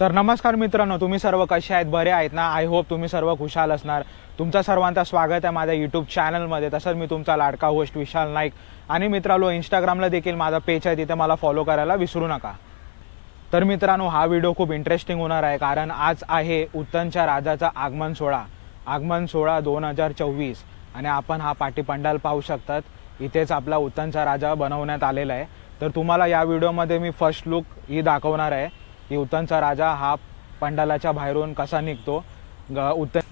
तर नमस्कार मित्रांनो, तुम्ही सर्व कसे आहेत? बरे आहेत ना? आय होप तुम्ही सर्व खुशाल असणार। तुमचं सर्वांचं स्वागत आहे माझ्या यूट्यूब चॅनलमध्ये। तसंच मी तुमचा लाडका होस्ट विशाल नाईक आणि मित्रांनो इंस्टाग्रामला देखील माझा पेज आहे, तिथे मला फॉलो करायला विसरू नका। तर मित्रांनो हा व्हिडिओ खूप इंटरेस्टिंग होणार आहे, कारण आज आहे उत्तनच्या राजाचा आगमन सोहळा 2024 आणि आपण हा पाटी पंडाल पाहू शकतात। इथेच आपला उत्तनचा राजा बनवण्यात आलेला आहे। तर तुम्हाला या व्हिडिओमध्ये मी फर्स्ट लुक ही दाखवणार आहे की उत्तनचा राजा हा पंडालाच्या बाहेरून कसा निघतो,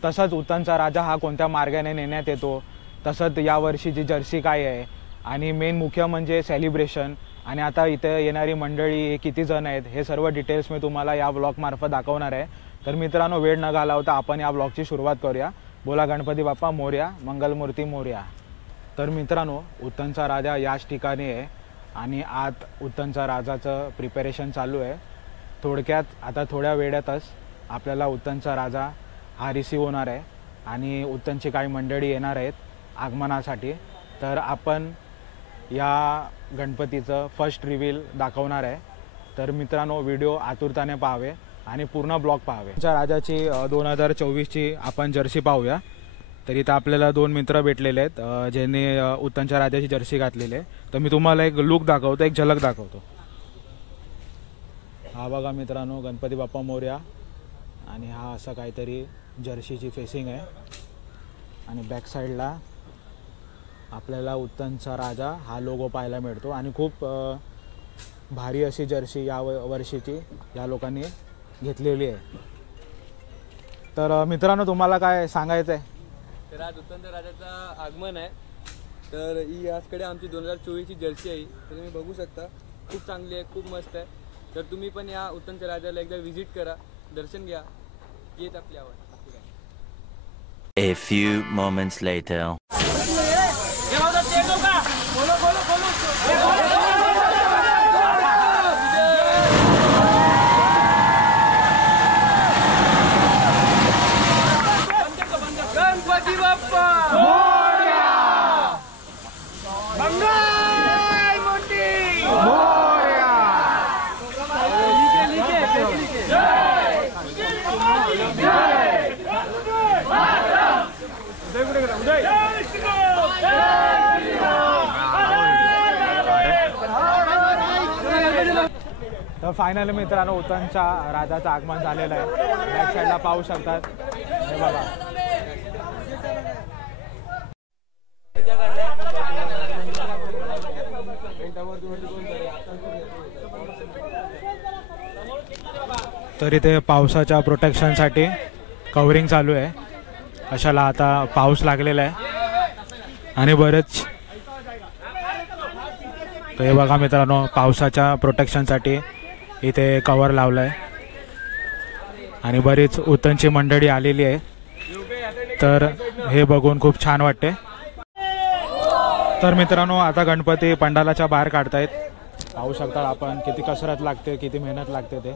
तसंच उत्तनचा राजा हा कोणत्या मार्गाने नेण्यात येतो, तसंच यावर्षीची जर्सी काय आहे आणि मेन मुख्य म्हणजे सेलिब्रेशन आणि आता इथे येणारी मंडळी किती जण आहेत हे सर्व डिटेल्स मी तुम्हाला या ब्लॉग मार्फत दाखवणार आहे। तर मित्रांनो वेळ न घालवता आपण या ब्लॉगची सुरुवात करूया। बोला गणपती बाप्पा मोरया, मंगलमूर्ती मोरया। तर मित्रांनो उत्तनचा राजा याच ठिकाणी आहे आणि आत उत्तनचा राजाचं प्रिपरेशन चालू आहे। थोडक्यात आता थोड्या वेळातच आपल्याला उत्तनचा राजा हा रिसीव होणार आहे आणि उत्तनची काही मंडळी येणार आहेत आगमनासाठी। तर आपण या गणपतीचं फर्स्ट रिव्हील दाखवणार आहे। तर मित्रांनो व्हिडिओ आतुरताने पाहावे आणि पूर्ण ब्लॉग पाहावे। उत्तनच्या राजाची 2024ची आपण जर्सी पाहूया। तर इथं आपल्याला दोन मित्र भेटलेले आहेत ज्यांनी उत्तनच्या राजाची जर्सी घातलेली आहे। तर मी तुम्हाला एक लुक दाखवतो, एक झलक दाखवतो। हा बघा मित्रांनो गणपती बाप्पा मोरया आणि हा असा काहीतरी जर्सीची फेसिंग आहे आणि बॅक साईडला आपल्याला उत्तनचा राजा हा लोगो पाहायला मिळतो आणि खूप भारी अशी जर्सी या वर्षीची या लोकांनी घेतलेली आहे। तर मित्रांनो तुम्हाला काय सांगायचं आहे? तर आज उत्तनच्या राजाचा आगमन आहे। तर ही आजकडे आमची 2024ची जर्सी आहे। तर तुम्ही बघू शकता खूप चांगली आहे, खूप मस्त आहे। तर तुम्ही पण या उत्तनच्या राजाला एकदा विजिट करा, दर्शन घ्या, येत आपली आवड। A few moments later. Ganpati Bappa तर फायनली मित्रांनो उत्तनच्या राजाचं आगमन झालेलं आहे। बॅक साईडला पाहू शकतात, हे बघा। तर इथे पावसाच्या प्रोटेक्शनसाठी कव्हरिंग चालू आहे। कशाला आता पाऊस लागलेला आहे आणि बरेच तर हे बघा मित्रांनो पावसाच्या प्रोटेक्शनसाठी इथे कव्हर लावलं आहे आणि बरीच उत्तनची मंडळी आलेली आहे। तर हे बघून खूप छान वाटते। तर मित्रांनो आता गणपती पंडालाच्या बाहेर काढतायत, पाहू शकता आपण किती कसरत लागते, किती मेहनत लागते ते।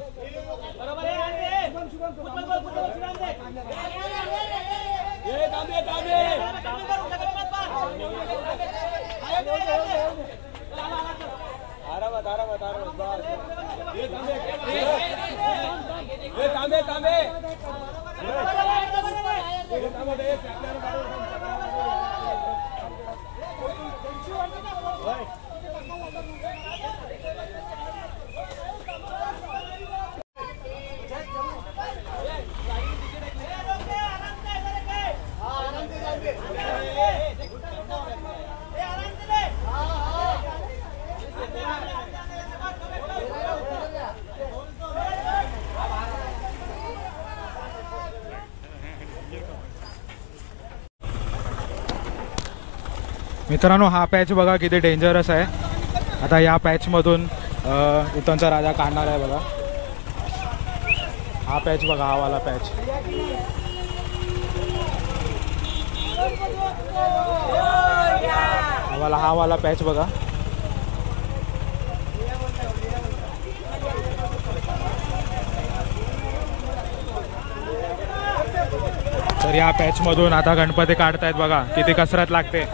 मित्रांनो हा पॅच बघा किती डेंजरस आहे. आता या पॅचमधून उत्तनचा राजा काढणार आहे बघा. हा पॅच बघा, हा वाला पॅच. हा वाला पॅच बघा. तर या पॅचमधून आता गणपती काढतायत बघा, किती कसरत लागते.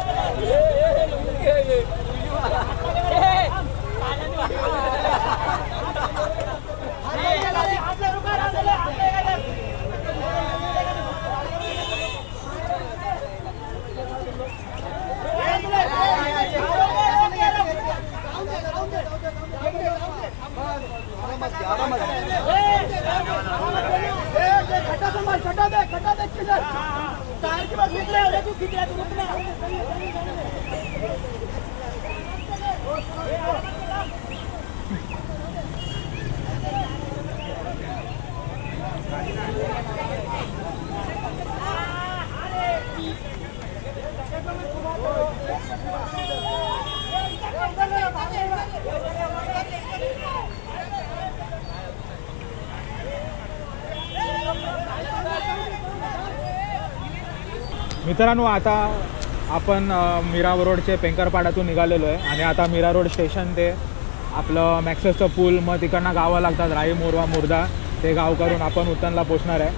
मित्रांनो आता आपण मीरा रोडचे पेंकरपाड्यातून निघालेलो आहे आणि आता मीरा रोड स्टेशन ते आपलं मॅक्सेसचं पूल, मग तिकडनं गावं लागतात राई, मोरवा, मुर्दा, ते गाव करून आपण उत्तनला पोचणार आहे.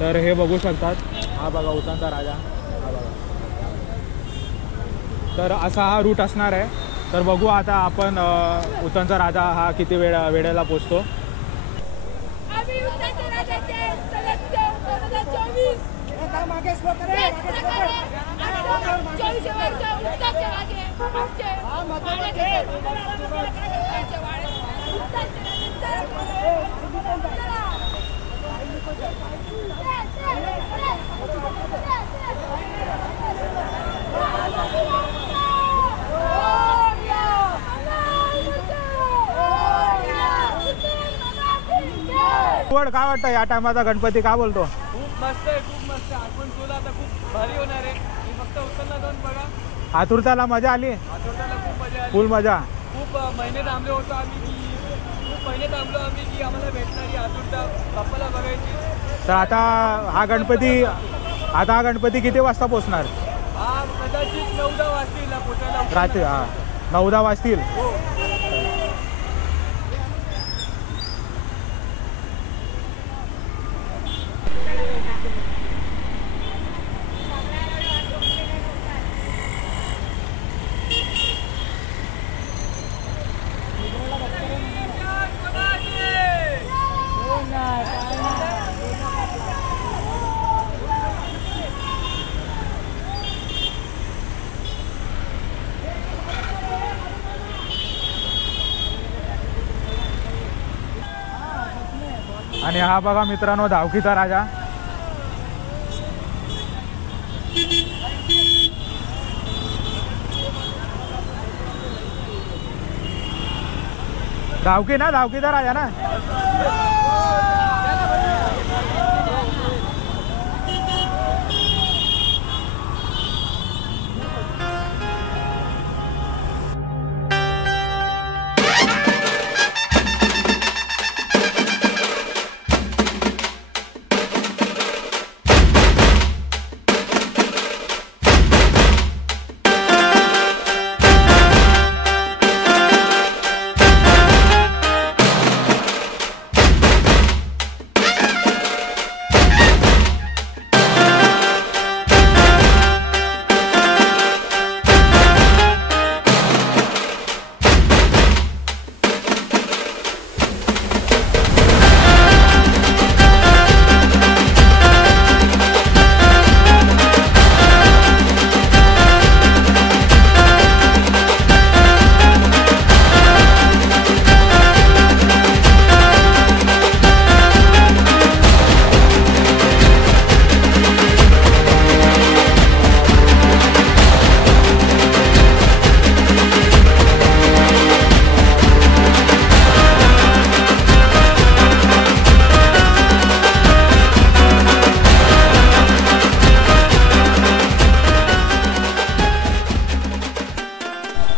तर हे बघू शकतात, हा बघा उत्तनचा राजा, हा बघा. तर असा हा रूट असणार आहे. तर बघू आता आपण उत्तनचा राजा हा किती वेळेला पोचतो. काय वाटतं या टायमाचा गणपती, काय बोलतो? खूप मस्त आहे, खूप मस्त. आपण तुला आता खूप भारी होणार आहे. फक्त उत्तरला जाऊन बघा. आतुरताला मजा आली, आठवड्याला खूप मजा आली, फुल मजा. खूप महिने थांबलो होतो आम्ही की आम्हाला भेटणारी आतुरता बाप्पाला बघायची. तर आता हा गणपती किती वाजता पोचणार? हा कदाचित 9-10 वाजतील पोचायला. रात्री 9-10 वाजतील. आणि हा बघा मित्रांनो धावकीचा राजा. धावकीचा राजा ना.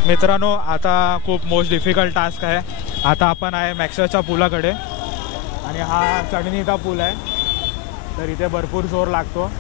मित्रांनो आता खूप मोस्ट डिफिकल्ट टास्क आहे. आता आपण आहे मॅक्सवेलच्या पुलाकडे आणि हा चढणीचा पूल आहे, तर इथे भरपूर जोर लागतो.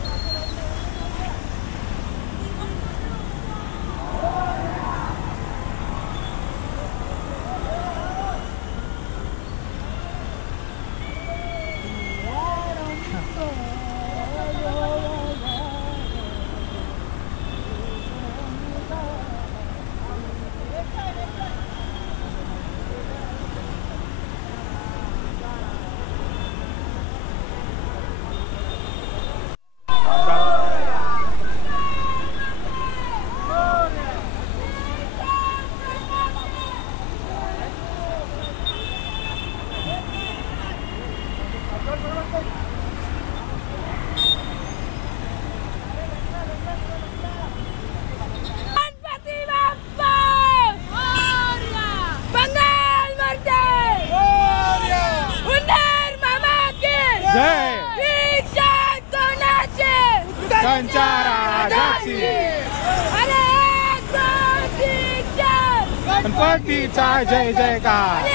गणपतीचा जय जयकार,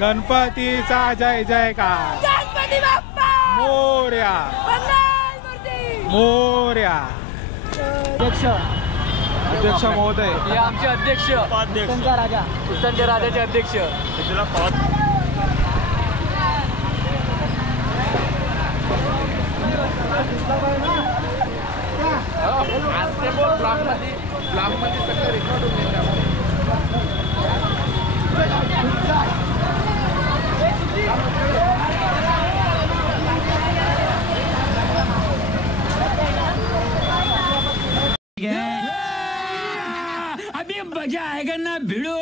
गणपतीचा जय जयकार, गणपती बाप्पा मोरया मोरया. अध्यक्ष महोदय, हे आमचे अध्यक्ष उत्तनच्या राजाचे अध्यक्ष. अभी मजा आएगा ना भिड़ो.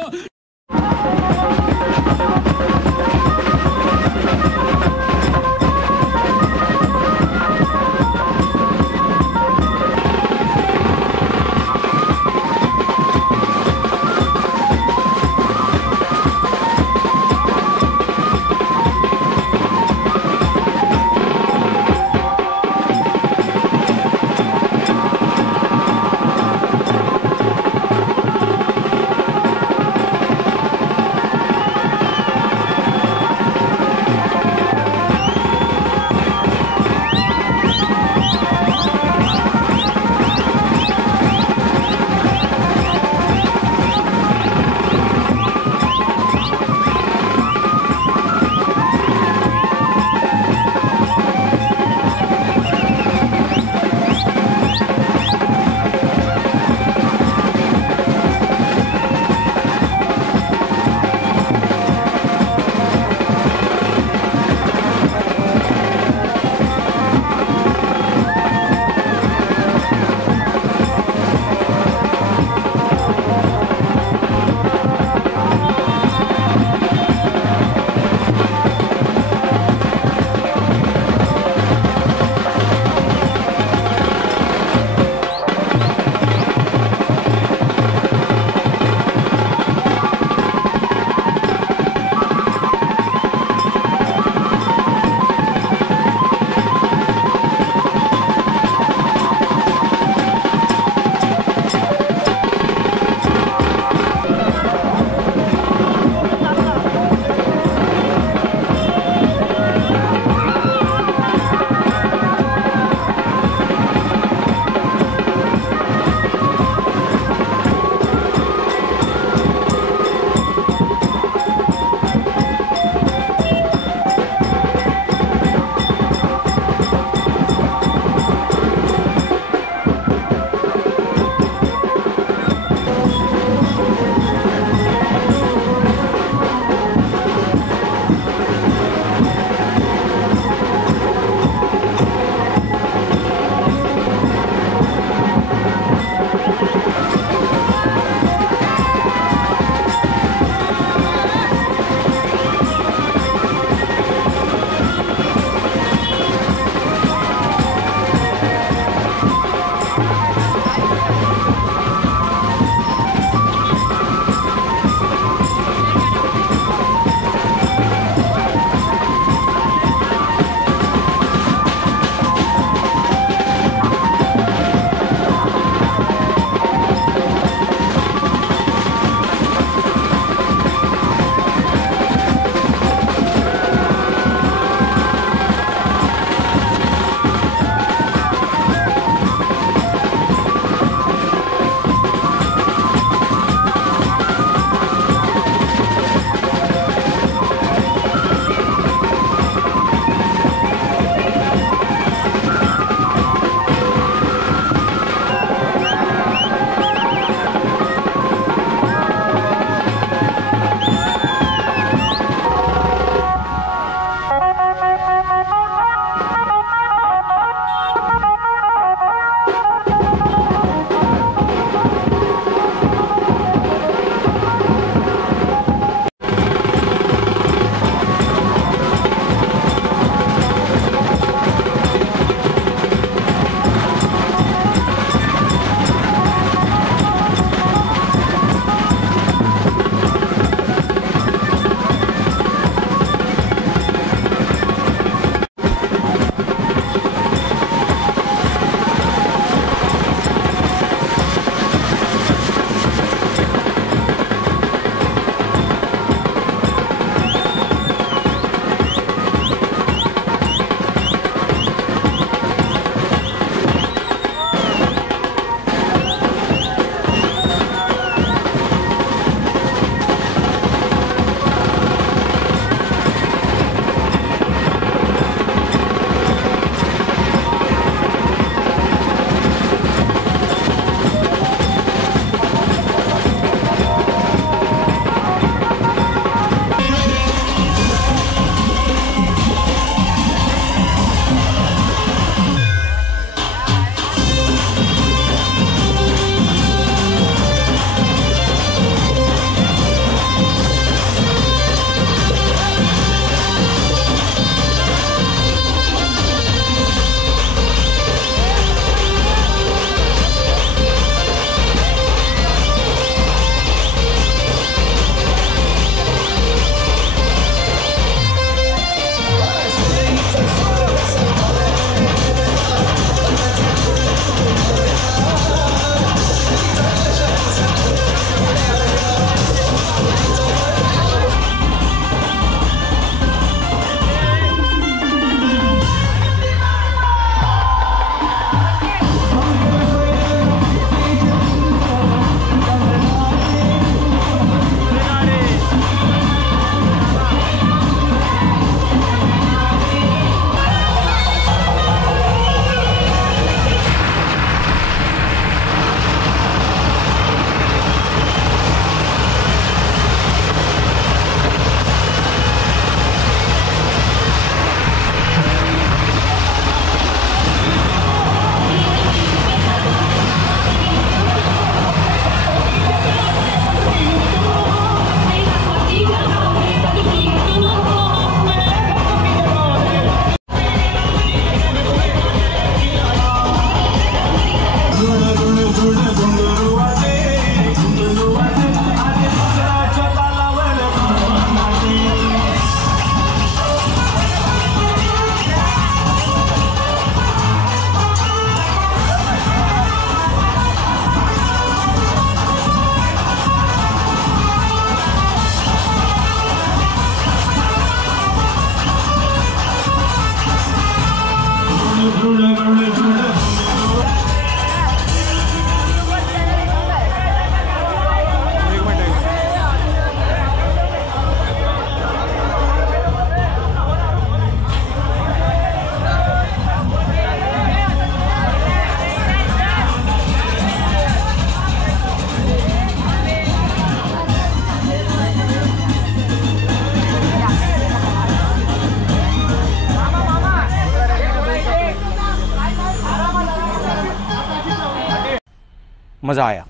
मज़ा आया।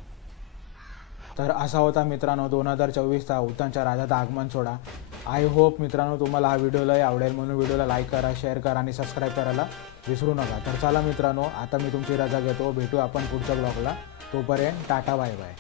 तर असा होता मित्रांनो 2024चा उत्तनच्या राजाचा आगमन सोहळा. आय होप मित्रांनो तुम्हाला हा व्हिडिओलाही आवडेल, म्हणून व्हिडिओला लाईक करा, शेअर करा आणि सबस्क्राईब करायला विसरू नका. तर चला मित्रांनो, आता मी तुमची रजा घेतो. भेटू आपण पुढच्या ब्लॉगला. तोपर्यंत टाटा बाय बाय.